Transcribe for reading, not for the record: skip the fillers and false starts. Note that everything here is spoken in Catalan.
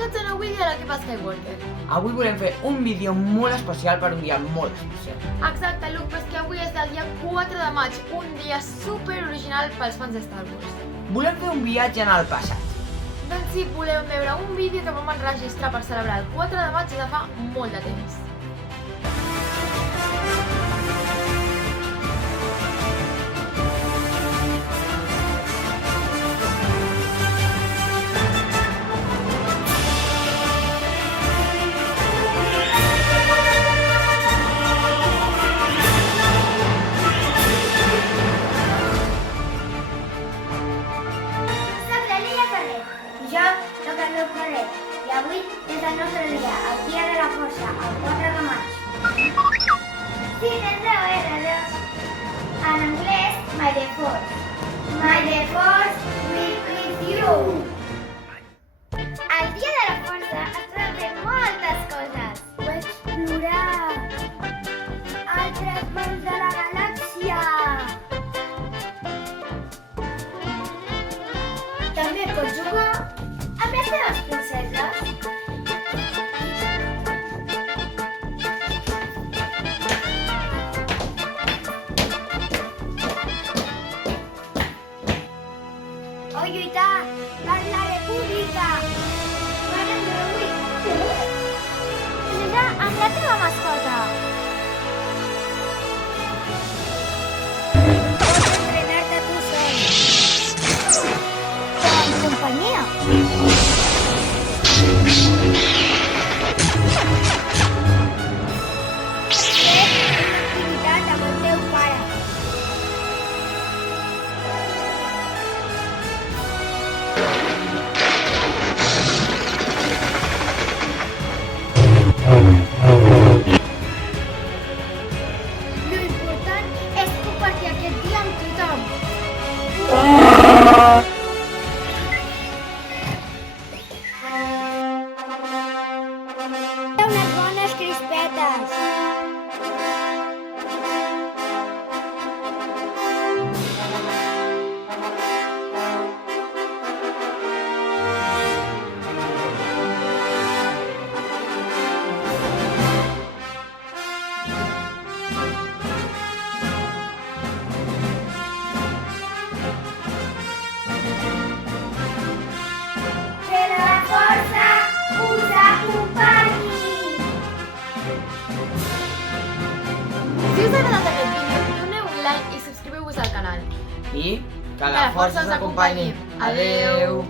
Benvinguts a un nou vídeo de l'equip Skywalker. Avui volem fer un vídeo molt especial per un dia molt especial. Exacte, Luke, però és que avui és el dia 4 de maig, un dia super original pels fans de Star Wars. Volem fer un viatge en el passat. Doncs sí, voleu veure un vídeo que vam enregistrar per celebrar el 4 de maig de fa molt de temps. Jo soc el meu carrer i avui és el nostre dia, el dia de la força, el 4 de maig. Sí, tens raó, R2. En anglès, May the Force. May the Force be with you. El dia de la força es poden fer moltes coses. O explorar altres mons de la galàxia. També pots jugar amb les teves princeses. O lluitar per la república. Jugar amb la teva mascota. Pots entrenar-te tu sol. En companyia. Fer una activitat amb el teu pare. L'important és compartir aquest dia amb tothom. Unes bones crispetes. Que la força us acompanyi. Si us ha agradat aquest vídeo, doneu un like i subscriveu-vos al canal. I que la força us acompanyi. Adeu!